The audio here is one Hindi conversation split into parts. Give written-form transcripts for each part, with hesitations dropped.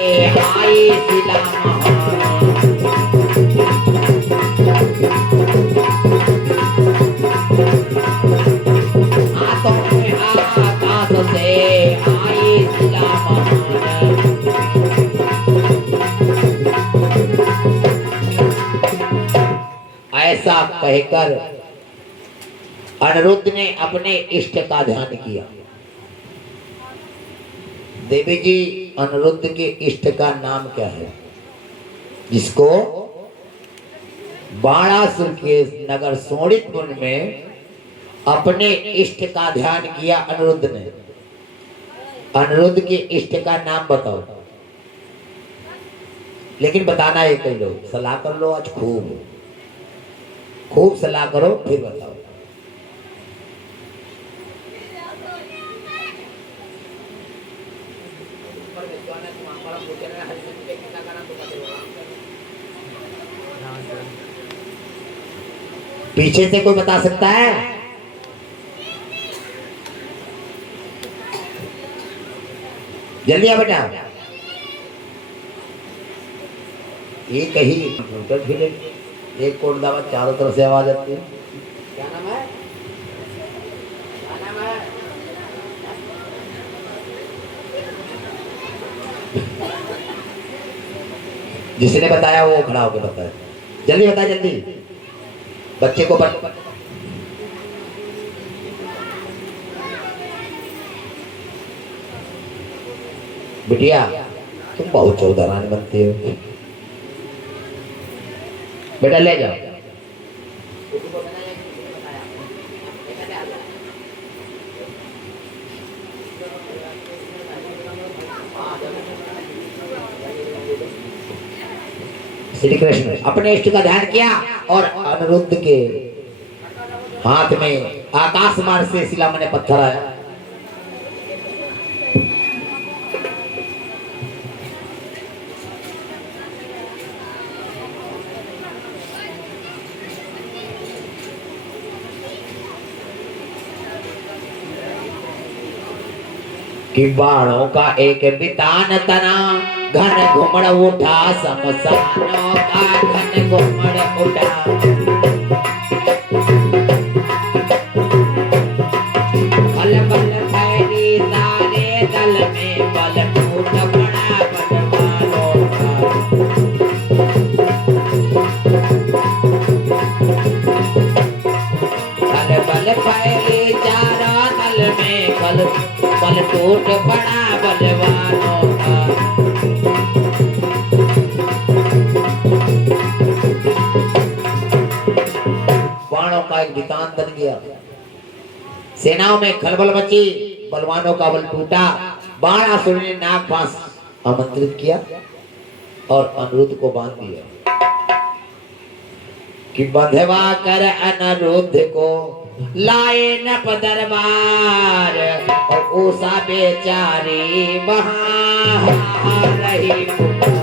आई शिला हाथों में आकाश से आई शिला ऐसा कहकर अनिरुद्ध ने अपने इष्ट का ध्यान किया। देवी जी, अनिरुद्ध के इष्ट का नाम क्या है? जिसको बाणासुर के नगर सोनितपुर में अपने इष्ट का ध्यान किया अनिरुद्ध ने। अनिरुद्ध के इष्ट का नाम बताओ। लेकिन बताना है कई लोग, सलाह कर लो आज, खूब खूब सलाह करो फिर बताओ। पीछे से कोई बता सकता है? जल्दी आ बेटा। एक ही कंप्यूटर भी ले, एक कोड दबा, चारों तरफ से आवाज आती है। क्या नाम है? क्या नाम है? जिसने बताया वो खड़ा होकर बताया। जल्दी बता, जल्दी बच्चे को बिटिया तुम बहुत चौधरान बनते हो बेटा, ले जाओ। श्री कृष्ण अपने इष्ट का ध्यान किया और अनिरुद्ध के हाथ में आकाश मार्ग से शिला में पत्थर आया। कि बाणों का एक बितान तना, घन घुमड़ उठा शमशानों का घन घुमड़ उठा। बल बल फैली सारे दल में, बल टूट पड़ा बनवालों का। बल बल फैली चारों दल में, बल टूट पड़ा बलवानों का। बाणों का एक वितान बन गया, सेनाओं में खलबल मची, बलवानों का बल टूटा। बाणासुर ने नागपाश आमंत्रित किया और अनिरुद्ध को बांध दिया कि बंधवा कर अनिरुद्ध को लाए नप दरबार, और उषा बेचारी वहां रही पुकार।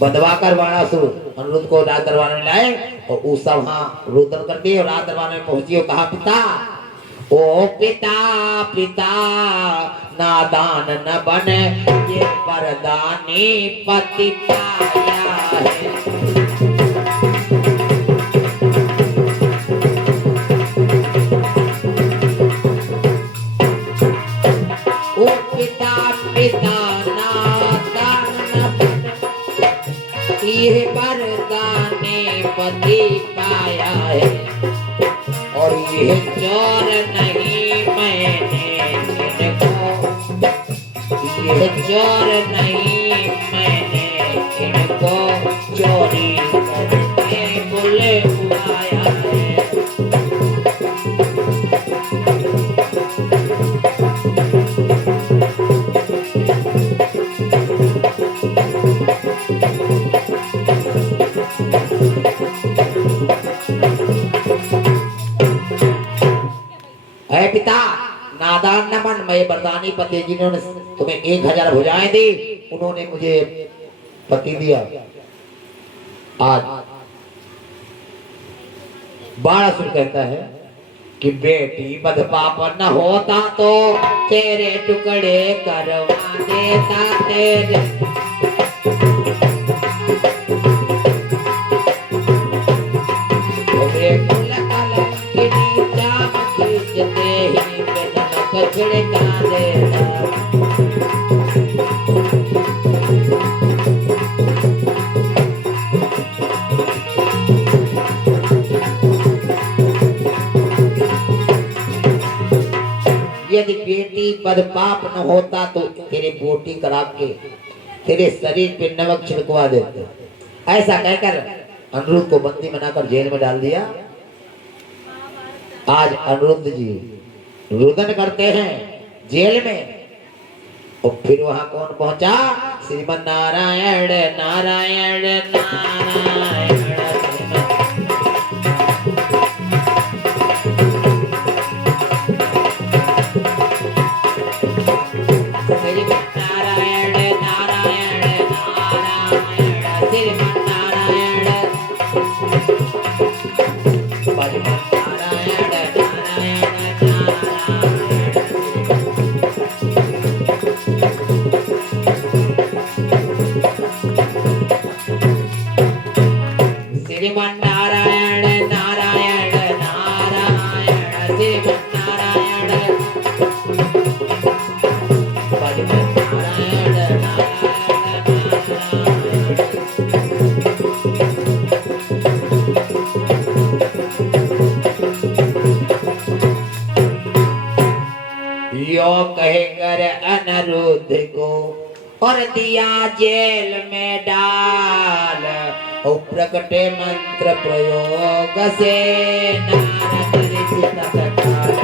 बंधवा कर बाणासुर अनिरुद्ध को राज दरबार में लाए और उषा वहां रुदन कर दिए और राज दरबार में पहुंची और कहा, पिता ओ पिता पिता नादान न बने, ये वरदानी पति पाया है। ओ पिता पिता नादान न बने, ये वरदानी पति पाया है। और ये चोर नहीं मैंने इनको, ये चोर नहीं मैंने इनको, चोरी करके बुलवाया है। नादान न मन, मैं वरदानी पति जिन्होंने तुम्हें 1000 भुजाएं दी, उन्होंने मुझे पति दिया। आज बाणासुर कहता है कि बेटी बद पाप न होता तो तेरे टुकड़े करवा देता तेरे। कुल कल की जाम खींचते ही पे नमक छिड़का देता। यदि बेटी पर पाप न होता तो तेरे बोटी करा के तेरे शरीर पे नमक छिड़कवा देते। ऐसा कहकर अनिरुद्ध को बंदी बनाकर जेल में डाल दिया। आज अनिरुद्ध जी रुदन करते हैं जेल में, और फिर वहां कौन पहुंचा? श्रीमन नारायण नारायण नारायण। कहकर अनिरुद्ध को और दिया जेल में डाल, और प्रकटे मंत्र प्रयोग से नारद ऋषि तत्काल।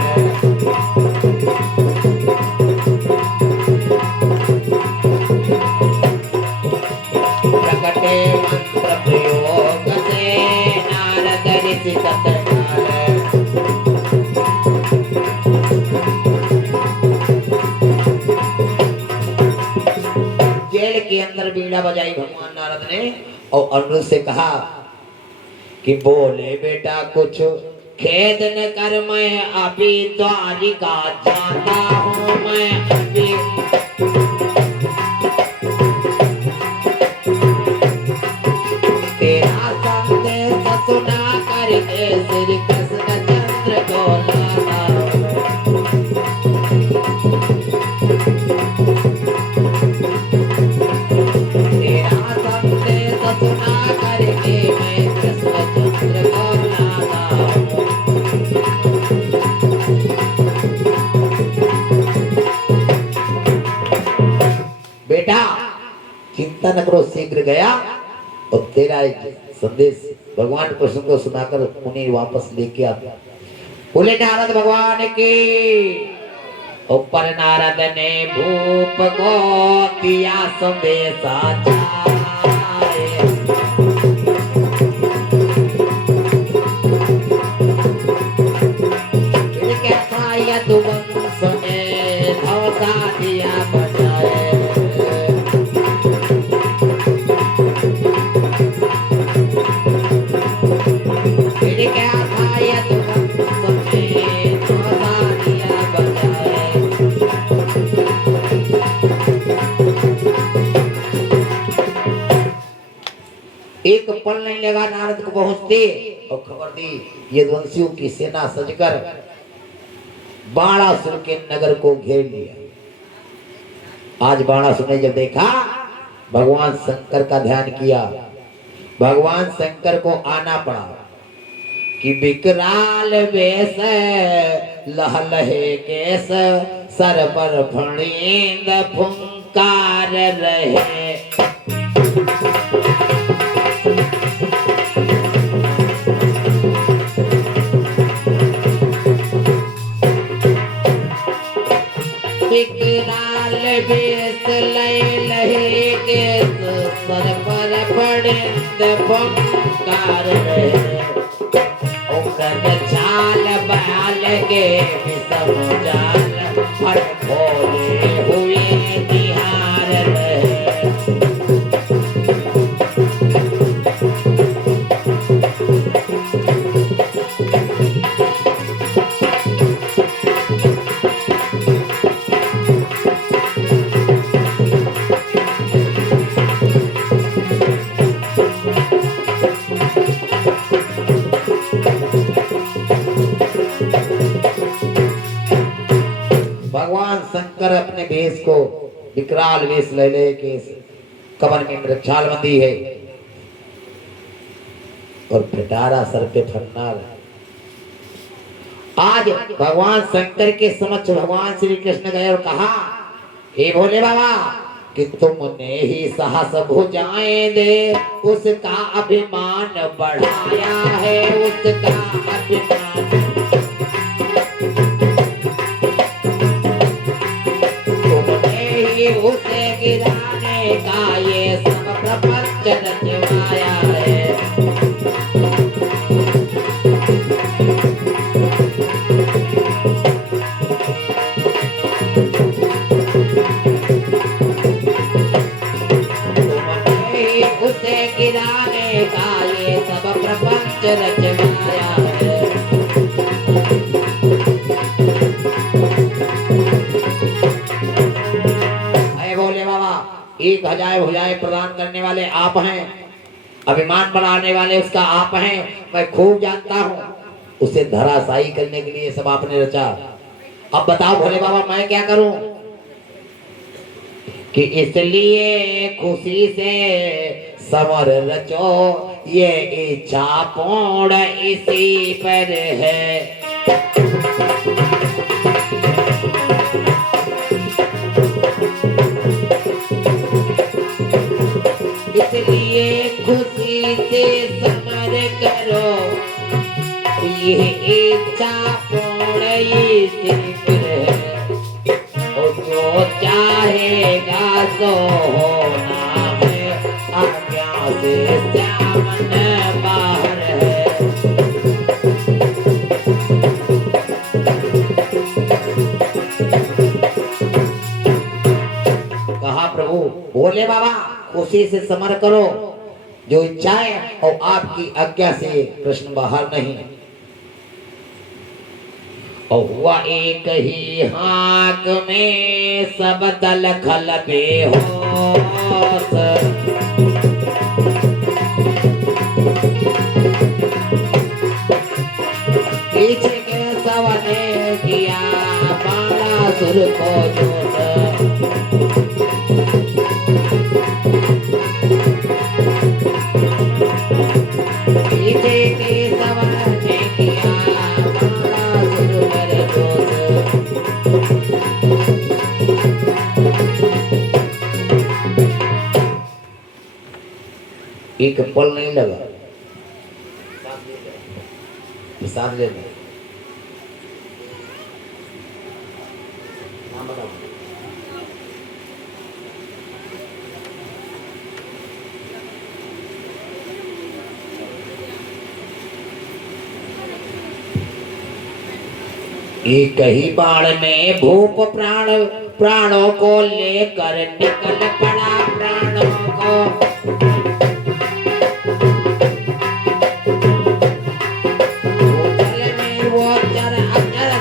प्रकटे मंत्र प्रयोग से नारद ऋषि तत्काल। के अंदर बीड़ा बजाई भगवान नारद ने, और अनिरुद्ध से कहा कि बोले बेटा कुछ खेद न कर, मैं अभी द्वारिका जाता हूँ। मैं अभी तेरा संदेश सुना करके श्री कृष्ण चंद्र को लाना। बेटा चिंता न करो, शीघ्र गया और तेरा एक संदेश भगवान कृष्ण को सुनाकर उन्हें वापस लेके आता। बोले नारद भगवान की। ऊपर नारद ने भूप को दिया संदेशा जाए। क्या था यदुवंश ने धौसा दिया बचाए। एक पल नहीं लगा नारद को पहुंचते, और खबर दी यदुवंशियों की सेना सजकर बाणासुर के नगर को घेर लिया। आज बाणासुर ने जब देखा, भगवान शंकर का ध्यान किया, भगवान शंकर को आना पड़ा कि विकराल वेश लहलहे केस, सर पर फणींद फुंकार रहे। विकराल वेश लहलहे केस, सर पर फणींद फुंकार रहे। चाल बाल के विषम जाल अपने वेश को विकराल वेश ले ले के कमर में मृक्षाल बंदी है और पिटारा सर पे फन्नार। आज भगवान शंकर के समक्ष भगवान श्री कृष्ण गए और कहा, हे भोले बाबा कि तुमने ही साहस भुजाएं दे उसका अभिमान बढ़ाया है, उसका अभिमान। तुमने ही उसे गिराने का ये सब प्रपंच रचवाया है। उसे गिराने का ये सब प्रपंच रचवाया है। अरे बोले बाबा, एक हजाए भुजाएं प्रदान करने वाले आप हैं, अभिमान बढ़ाने वाले उसका आप हैं, मैं खूब जानता हूँ। उसे धराशायी करने के लिए सब आपने रचा। अब बताओ भोले बाबा मैं क्या करूं? कि इसलिए खुशी से समर रचो, ये इच्छा पूर्ण इसी पर है। इसलिए खुशी से समर करो, ये इच्छा पूर्ण इसी पर है। जो चाहेगा सो होना है, आज्ञा से श्यामन बाहर है। कहा प्रभु बोले बाबा खुशी से समर करो, जो इच्छाएं और आपकी आज्ञा से कृष्ण बाहर नहीं। और हुआ एक ही हाथ में सब दल खल बेहोश। पीछे के सवने किया बाणासुर को जोश। पीछे के सवने किया एक पल नहीं लगा, हिसाब ले लो। नाम बताओ। एक ही बाण में भूप प्राणों को लेकर निकल पड़ा प्राणों को।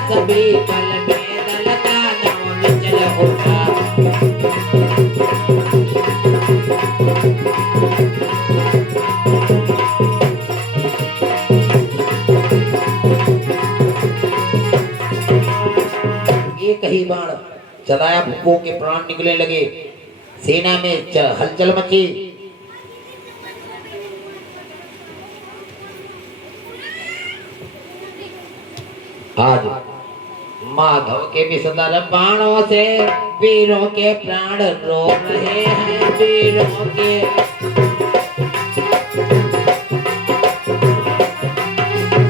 सभी कल में दल का नाम चल उठा। एक ही बाण चलाया, भूपों के प्राण निकलने लगे, सेना में हलचल मची। आज माधव के विषधर बाणों से वीरों के प्राण रो रहे हैं, वीरों के।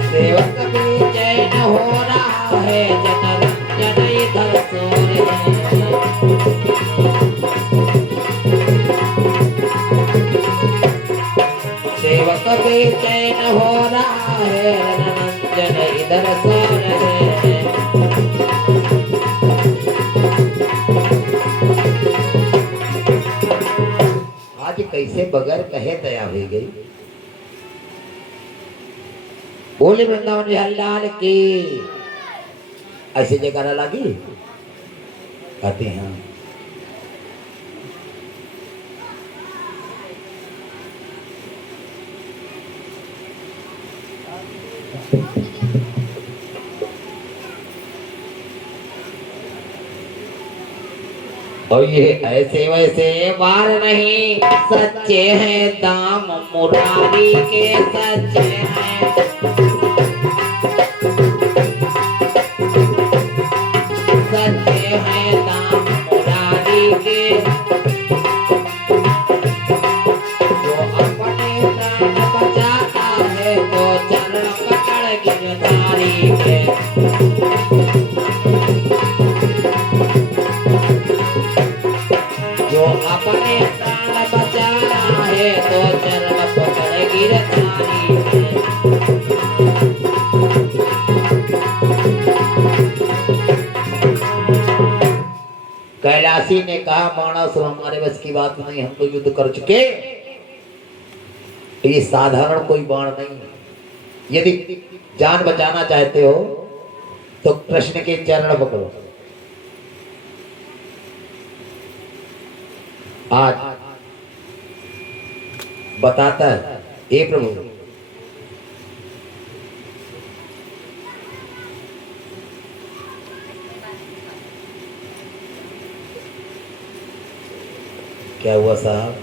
सेवक भी चैन हो रहा है, जनरंजन इधर सो रहे हैं। सेवक भी चैन हो रहा है, जनरंजन इधर सो रहे हैं। आज कैसे बगैर कहे दया हो गई। बोले वृंदावन बिहारी लाल की। ऐसी जगह लगी कहते हैं और ये ऐसे वैसे बार नहीं, सच्चे हैं दाम मुरारी के, सच्चे हैं, सच्चे हैं दाम मुरारी के। जो अपने प्राण बचाता है तो चरण पकड़ गिरधारी के। जो अपने प्राण बचाना है तो चरण पकड़ गिरधारी के। कैलाशी ने कहा मानस हमारे बस की बात नहीं, हम तो युद्ध कर चुके, ये साधारण कोई बाण नहीं है। यदि जान बचाना चाहते हो तो कृष्ण के चरण पकड़ो। आज बताता है, हे प्रभु क्या हुआ साहब?